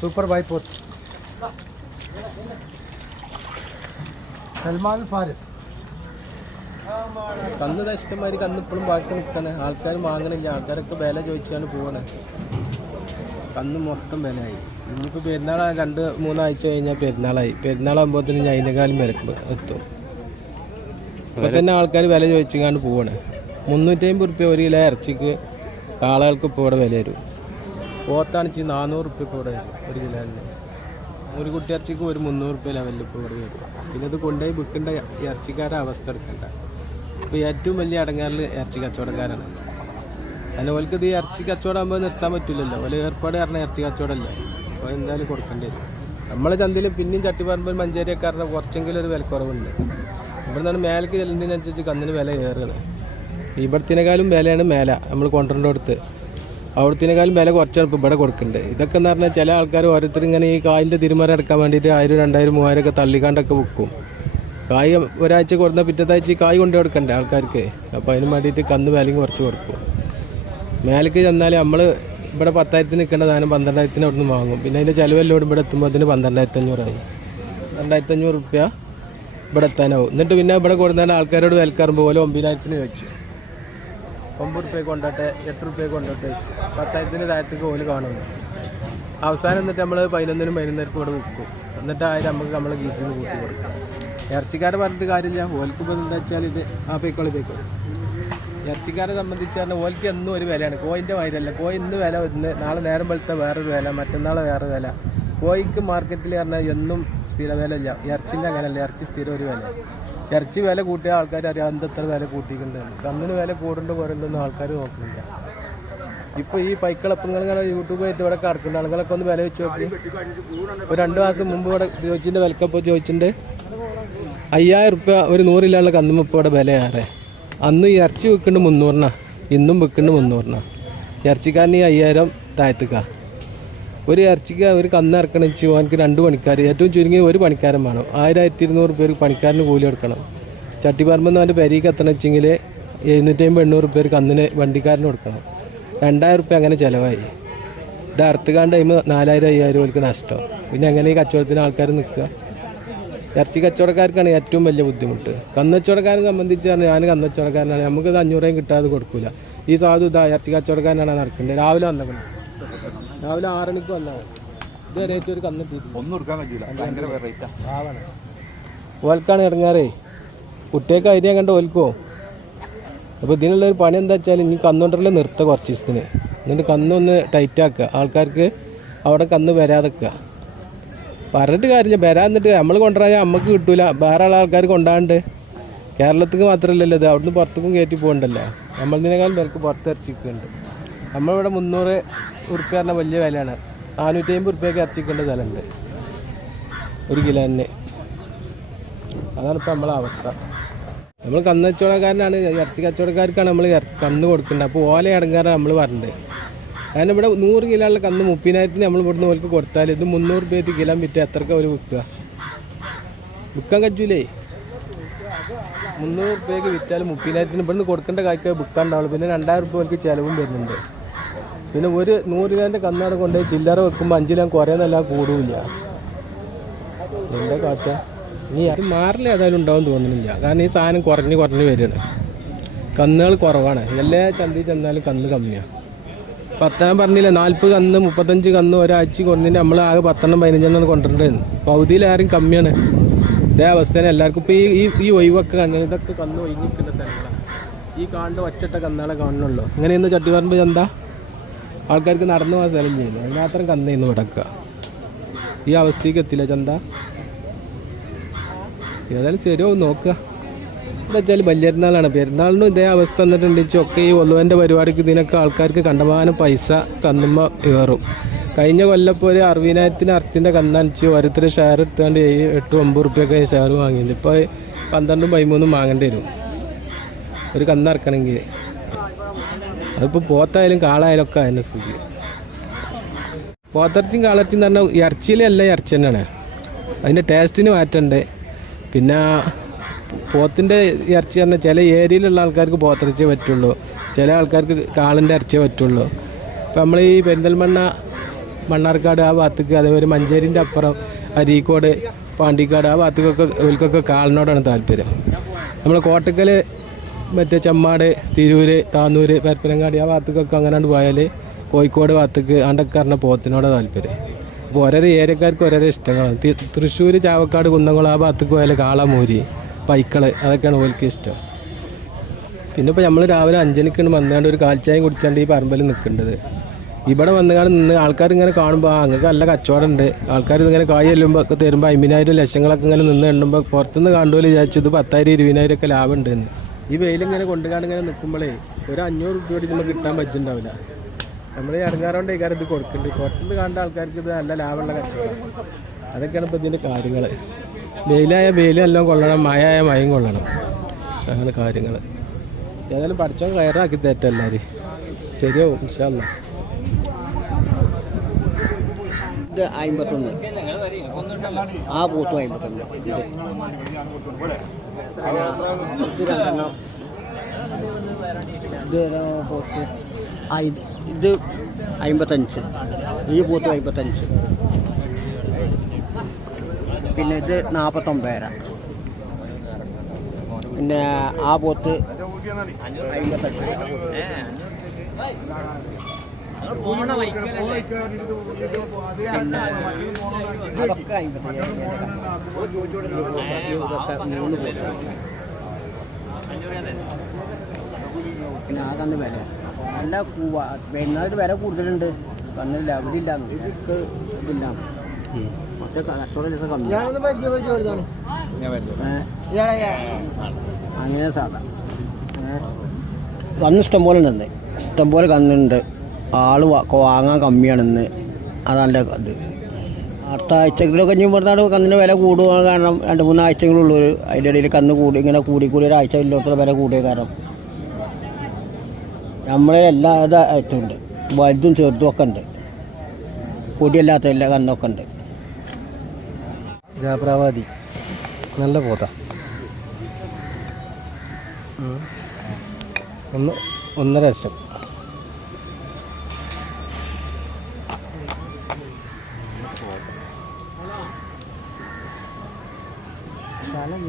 Super ബൈപോത്ത് Salman Faris. കന്ന് ഇഷ്ടമാതിരി കന്ന് ഇപ്പോഴും ബാക്കി നിൽക്കണേ. ആൾക്കാർ വാങ്ങണില്ല. ആൾക്കാരൊക്കെ വില ചോദിച്ചാണ് പോകണേ. കന്ന് മൊത്തം വിലയായി. ഇന്നിപ്പോൾ പെരുന്നാൾ 2-3 ആഴ്ച കഴിഞ്ഞാൽ പെരുന്നാളായി. പെരുന്നാളാകുമ്പോഴത്തേനും ഞാൻ അതിനേക്കാളും വിലക്ക് എത്തും. ഇപ്പം തന്നെ ആൾക്കാർ വില ചോദിച്ചാണ്ട് പോവാണ്. 350 റുപ്യ 1 കിലോ ഇറച്ചിക്ക് കാളകൾക്ക് ഇപ്പോൾ ഇവിടെ വില വരും. പോത്താണിച്ച് 400 റുപ്യ ഇപ്പോൾ ഇവിടെ വരും 1 കിലോന്. ഒരു കുട്ടി ഇറച്ചിക്ക് ഒരു 300 റുപ്യ ലെവലിൽ ഇപ്പോൾ ഇവിടെ വരും. പിന്നെ ഇത് കൊണ്ടുപോയി വിൽക്കേണ്ട ഇറച്ചിക്കാരുടെ അവസ്ഥ എടുക്കണ്ട. ഇപ്പോൾ ഏറ്റവും വലിയ അടങ്ങാറിൽ ഇറച്ചി കച്ചവടക്കാരാണ്. കാരണം ഓൽക്ക് ഇത് ഇറച്ചി കച്ചവടമാകുമ്പോൾ നിർത്താൻ പറ്റില്ലല്ലോ. ഓല ഏർപ്പാട് പറഞ്ഞാൽ ഇറച്ചി കച്ചവടമല്ലേ. അപ്പോൾ എന്തായാലും കൊടുക്കേണ്ടി വരും. നമ്മളെ ചന്തയിൽ പിന്നെയും ചട്ടിപ്പറമ്പിൽ മഞ്ചേരിയൊക്കെ പറഞ്ഞാൽ കുറച്ചെങ്കിലും ഒരു വിലക്കുറവുണ്ട്. ഇവിടെ നിന്നാണ് മേലേക്ക് ചെല്ലുന്നതിനനുസരിച്ച് കന്നിന് വില കയറുന്നത്. ഇവിടത്തിനേക്കാളും വിലയാണ് മേല നമ്മൾ കൊണ്ടുവരേണ്ടടുത്ത്. അവിടത്തിനേക്കാളും വില കുറച്ചാണ് ഇപ്പോൾ ഇവിടെ കൊടുക്കുന്നുണ്ട്. ഇതൊക്കെ എന്ന് പറഞ്ഞാൽ ചില ആൾക്കാർ ഓരോരുത്തർ ഇങ്ങനെ ഈ കായിൻ്റെ തിരുമറി എടുക്കാൻ വേണ്ടിയിട്ട് 1000, 2000, 3000 ഒക്കെ തള്ളിക്കാണ്ടൊക്കെ വിൽക്കും. കായ് ഒരാഴ്ച കൊടുത്താൽ പിറ്റത്താഴ്ച ഈ കായ് കൊണ്ടു കൊടുക്കണ്ടേ ആൾക്കാർക്ക്. അപ്പോൾ അതിന് വേണ്ടിയിട്ട് കന്ന് വിലയും കുറച്ച് കൊടുക്കും. മേലേക്ക് ചെന്നാൽ നമ്മൾ ഇവിടെ 10,000 നിൽക്കേണ്ട സാധനം 12,000 അവിടെ നിന്ന് വാങ്ങും. പിന്നെ അതിൻ്റെ ചിലവെല്ലോടും ഇവിടെ എത്തുമ്പോൾ അതിന് 12,500 ആയി. 2,500 റുപ്യ ഇവിടെ എത്താനാവും. എന്നിട്ട് പിന്നെ ഇവിടെ കൊടുത്താൽ ആൾക്കാരോട് വിലക്കാറുമ്പോൾ പോലെ 9,000 ചോദിച്ചു. 9 റുപ്യ കൊണ്ടോട്ടെ, 8 റുപ്യ കൊണ്ടോട്ടെ, 10,000 താഴത്തേക്ക് ഓല് കാണുന്നു. അവസാനം എന്നിട്ട് നമ്മൾ 11-നും 11:30 ഇവിടെ വിൽക്കും. എന്നിട്ട് 1000 നമുക്ക് നമ്മളെ ഗീസിൽ നിന്ന് കൂട്ടി കൊടുക്കും. ഇറച്ചിക്കാരെ പറഞ്ഞിട്ട് കാര്യമില്ല. ഓൽക്ക് ഇപ്പോൾ എന്താ വെച്ചാൽ ഇത് പോയിക്കോളി. ഇറച്ചിക്കാരെ സംബന്ധിച്ച് പറഞ്ഞാൽ ഓൽക്ക് എന്നും ഒരു വിലയാണ്. കോയിൻ്റെ വയറല്ല. കോയി ഇന്ന് വില ഇന്ന്, നാളെ നേരം വെളുത്ത വേറൊരു വില, മറ്റന്നാളെ വേറെ വില. കോയിക്ക് മാർക്കറ്റിൽ പറഞ്ഞാൽ എന്നും സ്ഥിര വില ഇല്ല. ഇറച്ചിൻ്റെ അങ്ങനെയല്ല. ഇറച്ചി സ്ഥിരം ഒരു വില. ഇറച്ചി വില കൂട്ടിയ ആൾക്കാർ അറിയാം എന്തെത്ര വില കൂട്ടിയിട്ടുണ്ടെന്ന്. കന്നിന് വില കൂടുണ്ട് പോരണ്ടൊന്നും ആൾക്കാർ നോക്കുന്നില്ല. ഇപ്പോൾ ഈ പൈക്കളപ്പങ്ങൾ യൂട്യൂബായിട്ട് ഇവിടെ കിടക്കുന്ന ആളുകളൊക്കെ ഒന്ന് വില വെച്ച് നോക്കി. ഒരു 2 മാസം മുമ്പ് ഇവിടെ ചോദിച്ചിൻ്റെ വിലക്കപ്പോൾ ചോദിച്ചിട്ടുണ്ട് 5000 റുപ്യ ഒരു 100 കിലോയുള്ള കന്നുമ്പോൾ ഇപ്പോൾ ഇവിടെ വില ഏറെ. അന്ന് ഈ ഇറച്ചി വിൽക്കുന്നുണ്ട് 300, ഇന്നും വിൽക്കുന്നുണ്ട് 300. ഇറച്ചിക്കാരന് ഈ 5000 താഴത്തേക്കാണ്. ഒരു ഇറച്ചിക്ക് ഒരു കന്ന് ഇറക്കണം വെച്ച് അവനക്ക് 2 പണിക്കാർ, ഏറ്റവും ചുരുങ്ങിയ ഒരു പണിക്കാരൻ വേണം. 1000-1200 റുപ്യ ഒരു പണിക്കാരന് കൂലി കൊടുക്കണം. ചട്ടിപ്പറമ്പെന്ന് അവൻ്റെ പെരീക്ക് എത്തണം വെച്ചെങ്കിൽ 750-800 റുപ്യ ഒരു കന്നിന് വണ്ടിക്കാരന് കൊടുക്കണം. 2000 റുപ്യ അങ്ങനെ ചിലവായി. ഇത് അറുത്തുകാണ്ട് കഴിയുമ്പോൾ 4000-5000 ഓർക്ക് നഷ്ടം. പിന്നെ എങ്ങനെ ഈ കച്ചവടത്തിന് ആൾക്കാർ നിൽക്കുക? ഇറച്ചി കച്ചവടക്കാർക്കാണ് ഏറ്റവും വലിയ ബുദ്ധിമുട്ട്. കന്നച്ചവടക്കാരെ സംബന്ധിച്ച് പറഞ്ഞാൽ ഞാൻ കന്നച്ചവടക്കാരനാണ്. നമുക്കിത് 500 കിട്ടാതെ കൊടുക്കില്ല. ഈ സാധു ഇതാ ഇറച്ചി കച്ചവടക്കാരനാണ് നടക്കേണ്ടത്. രാവിലെ വന്നേക്കണം, രാവിലെ 6 മണിക്ക് വന്നാൽ ഇത് റേറ്റ് ഒരു കന്നിട്ട് ഓൽക്കാണ് ഇറങ്ങാറേ. കുട്ടിയൊക്കെ ഐഡിയ കണ്ട ഓൽക്കോ. അപ്പോൾ ഇതിനുള്ളൊരു പണി എന്താ വെച്ചാൽ ഇനി കന്നുകൊണ്ടല്ലേ നിർത്തുക കുറച്ച് ദിവസത്തിന്. എന്നിട്ട് കന്നൊന്ന് ടൈറ്റാക്കുക. ആൾക്കാർക്ക് അവിടെ കന്ന് വരാതെക്കുക. പറഞ്ഞിട്ട് കാര്യമില്ല. വരാന്നിട്ട് നമ്മൾ കൊണ്ടുവരാൻ നമുക്ക് കിട്ടൂല. വേറെ ആൾക്കാർ കൊണ്ടാണ്ട് കേരളത്തിൽ മാത്രമല്ലല്ലോ ഇത്, അവിടുന്ന് പുറത്തേക്കും കയറ്റി പോകണ്ടല്ലോ. നമ്മളതിനേക്കാളും പേർക്ക് പുറത്ത് ഇറച്ചിക്കുന്നുണ്ട്. നമ്മളിവിടെ 300 റുപ്യ പറഞ്ഞാൽ വലിയ വിലയാണ്. 450 റുപ്യക്ക് ഇറച്ചിക്കേണ്ട സ്ഥലമുണ്ട് 1 കിലോന്. അതാണിപ്പോൾ നമ്മളെ അവസ്ഥ. നമ്മൾ കന്ന് കച്ചവടക്കാരനാണ്, ഇറച്ചി കച്ചവടക്കാർക്കാണ് നമ്മൾ കന്ന് കൊടുക്കേണ്ടത്. അപ്പോൾ ഓല അടങ്ങാറാണ് നമ്മൾ പറഞ്ഞത്. കാരണം ഇവിടെ 100 കിലോയുള്ള കന്ന് 30,000 നമ്മൾ ഇവിടുന്ന് ഓൽക്ക് കൊടുത്താൽ ഇത് 300 റുപ്യക്ക് കിലോ വിറ്റ് എത്രയ്ക്ക് അവർ വിൽക്കുക? വിൽക്കാൻ കഴിയൂലേ. 300 റുപ്യക്ക് വിറ്റാൽ 30,000 ഇവിടുന്ന് കൊടുക്കേണ്ട കായ്ക്ക് വിൽക്കാണ്ടാവുള്ളൂ. പിന്നെ 2000 റുപ്യ ഓൽക്ക് ചിലവും വരുന്നുണ്ട്. പിന്നെ ഒരു 100 കിലോൻ്റെ കന്നവിടെ കൊണ്ടുപോയി ചില്ലറ വെക്കുമ്പോൾ 5 കിലോ കുറേന്നല്ല കൂടുമില്ല. എന്താ കാട്ടുക? ഇനി അത് മാറില്ല ഏതായാലും ഉണ്ടാവും തോന്നുന്നില്ല. കാരണം ഈ സാധനം കുറഞ്ഞ് വരികയാണ്. കന്നുകൾ കുറവാണ്. എല്ലാ ചന്തയിൽ ചെന്നാലും കന്ന് കമ്മിയാണ്. 10 പറഞ്ഞില്ല, 40 കന്ന് 35 കന്ന് ഒരാഴ്ച കൊണ്ടിട്ട് നമ്മൾ ആകെ 10-15 കൊണ്ടിട്ടുണ്ടായിരുന്നു. പകുതിയിലാരും കമ്മിയാണ്. ഇതേ അവസ്ഥയാണ് എല്ലാവർക്കും. ഇപ്പോൾ ഈ ഒഴിവൊക്കെ കണ്ടാൽ ഇതൊക്കെ കന്ന് ഒഴിഞ്ഞിരിക്കേണ്ട സ്ഥലങ്ങളാണ്. ഈ കാണേണ്ട ഒറ്റ കന്നുകളെ കാണുന്നുള്ളൂ. ഇങ്ങനെയൊന്ന് ചട്ടിപ്പറമ്പ് ചന്ത ആൾക്കാർക്ക് നടന്നു പോകാൻ സ്ഥലം ചെയ്യുന്നു. അതിനകത്രം കന്നേന്ന് കിടക്കുക. ഈ അവസ്ഥയ്ക്ക് എത്തില്ല ചന്ത. ഏതായാലും ശരിയാവും നോക്കുക. എന്താ വെച്ചാൽ വലിയരുന്നാളാണ്. പെരുന്നാളിനും ഇതേ അവസ്ഥ വന്നിട്ടുണ്ടെങ്കിൽ ഒക്കെ ഈ ഒന്നുവൻ്റെ പരിപാടിക്ക് ഇതിനൊക്കെ ആൾക്കാർക്ക് കണ്ടമാനം പൈസ കന്നുമ്പോൾ കയറും. കഴിഞ്ഞ കൊല്ലപ്പോൾ ഒരു 60,000 അർത്തിൻ്റെ കന്നണിച്ച് ഓരോരുത്തർ ഷെയർ എടുത്തുകൊണ്ട് 8-9 റുപ്യൊക്കെ ഷെയർ വാങ്ങിയിട്ടുണ്ട്. ഇപ്പോൾ 12-13 വാങ്ങേണ്ടി വരും ഒരു കന്നിറക്കണമെങ്കിൽ. അതിപ്പോൾ പോത്തായാലും കാളായാലും ഒക്കെ അതിൻ്റെ സ്ഥിതി. പോത്തിറച്ചിയും കാളർച്ചിയും എന്ന് പറഞ്ഞാൽ ഇറച്ചിയിലല്ല ഇറച്ചി തന്നെയാണ്. അതിൻ്റെ ടേസ്റ്റിന് മാറ്റമുണ്ട്. പിന്നെ പോത്തിൻ്റെ ഇറച്ചി പറഞ്ഞാൽ ചില ഏരിയയിലുള്ള ആൾക്കാർക്ക് പോത്തിറച്ചിയേ പറ്റുള്ളൂ, ചില ആൾക്കാർക്ക് കാളിൻ്റെ ഇറച്ചിയേ പറ്റുള്ളൂ. ഇപ്പം നമ്മൾ ഈ പെരിന്തൽമണ്ണ മണ്ണാർക്കാട് ആ ഭാഗത്തേക്ക് അതേപോലെ മഞ്ചേരിൻ്റെ അപ്പുറം അരീക്കോട് പാണ്ടിക്കാട് ആ ഭാഗത്തേക്കൊക്കെ ഇവർക്കൊക്കെ കാളിനോടാണ് താല്പര്യം. നമ്മൾ കോട്ടക്കൽ മറ്റേ ചെമ്മാട് തിരൂർ താന്നൂർ പരപ്പനങ്ങാടി ആ ഭാഗത്തേക്കൊക്കെ അങ്ങനെ പോയാൽ കോഴിക്കോട് ഭാഗത്തേക്ക് ആണ്ടൊക്കെ പറഞ്ഞ പോത്തിനോടാണ് താല്പര്യം. അപ്പോൾ ഓരോരോ ഏരിയക്കാർക്ക് ഓരോരോ ഇഷ്ടങ്ങളാണ്. തൃശ്ശൂർ ചാവക്കാട് കുന്നംകുളം ആ ഭാഗത്തേക്ക് പോയാൽ കാളമൂരി പൈക്കൾ അതൊക്കെയാണ് ഓൽക്ക് ഇഷ്ടം. പിന്നെ ഇപ്പോൾ നമ്മൾ രാവിലെ 5 മണിക്കാണ് വന്നുകൊണ്ട് ഒരു കാൽച്ചായം കുടിച്ചാണ്ട് ഈ പറമ്പിൽ നിൽക്കേണ്ടത്. ഇവിടെ വന്നുകൊണ്ട് നിന്ന് ആൾക്കാർ ഇങ്ങനെ കാണുമ്പോൾ അങ്ങക്ക് നല്ല കച്ചവടം ഉണ്ട്, ആൾക്കാർ ഇങ്ങനെ കായ് ചെല്ലുമ്പോൾ തരുമ്പോൾ 50,000 ലക്ഷങ്ങളൊക്കെ ഇങ്ങനെ നിന്ന് എണ്ണുമ്പോൾ പുറത്തുനിന്ന് കണ്ടുപോലെ വിചാരിച്ചത് 10,000 20,000 ഒക്കെ ലാഭം ഉണ്ടെന്ന്. ഈ വെയിലിങ്ങനെ കൊണ്ടുകാണ്ട് ഇങ്ങനെ നിൽക്കുമ്പോഴേ ഒരു 500 രൂപ കൂടി നമുക്ക് കിട്ടാൻ പറ്റുന്നുണ്ടാവില്ല. നമ്മൾ ഈ ഇറങ്ങാറുകൊണ്ട് ഈ കാര്യം ഇത് കൊടുക്കുന്നുണ്ട്. പുറത്തുനിന്ന് കണ്ട ആൾക്കാർക്ക് ഇത് നല്ല ലാഭമുള്ള കച്ചവടം. അതൊക്കെയാണ് ഇപ്പോൾ ഇതിൻ്റെ കാര്യങ്ങൾ. വെയിലായ വെയിലും എല്ലാം കൊള്ളണം, മഴയായ മഴയും കൊള്ളണം, അങ്ങനെ കാര്യങ്ങൾ. ഏതായാലും പഠിച്ചോൻ കയറാക്കി തരട്ടെ എല്ലാവരും. ശരിയാവും ഇൻഷാ അല്ലാ. ഇത് 51, ആ പോത്തും 51 ഇത്. ഇത് 2 ഇത് പോത്ത് ഇത് 55, ഈ പോത്ത് 55. പിന്നെ ഇത് 49. പിന്നെ ആ പോത്ത് 58. അതൊക്കെ 55. ഇതൊക്കെ 3 പോത്ത്. പിന്നെ ആ കന്ന് വില നല്ല പെരുന്നാളിട്ട് വില കൂടുതലുണ്ട്. കന്നില്ല അവിടെ ഇല്ല, ഇതൊക്കെ ഇതില്ല. മറ്റേ കച്ചവടം കമ്മി അങ്ങനെ സാധാ കന്ന് ഇഷ്ടംപോലെ ഉണ്ട്. ഇഷ്ടംപോലെ കന്നുണ്ട്. ആൾ വാങ്ങാൻ കമ്മിയാണെന്ന്. അതല്ല ഇത് അടുത്ത ആഴ്ചകളിലൊക്കെ ഇനി പറഞ്ഞാൽ കന്നിൻ്റെ വില കൂടുക. കാരണം 2-3 ആഴ്ചകളുള്ളൊരു അതിൻ്റെ ഇടയിൽ കന്ന് കൂടി ഇങ്ങനെ കൂടി ഒരാഴ്ച ഇല്ലാത്ത വില കൂടിയ കാരണം നമ്മളെ എല്ലാ ഐറ്റം ഉണ്ട്. വലുതും ചെറുതും ഒക്കെ ഉണ്ട്. പൊടിയല്ലാത്ത എല്ലാ കന്നൊക്കെ ഉണ്ട്. ജാപ്രാവാദി നല്ല പോത്ത 1.5 ലക്ഷം. സ്ഥലം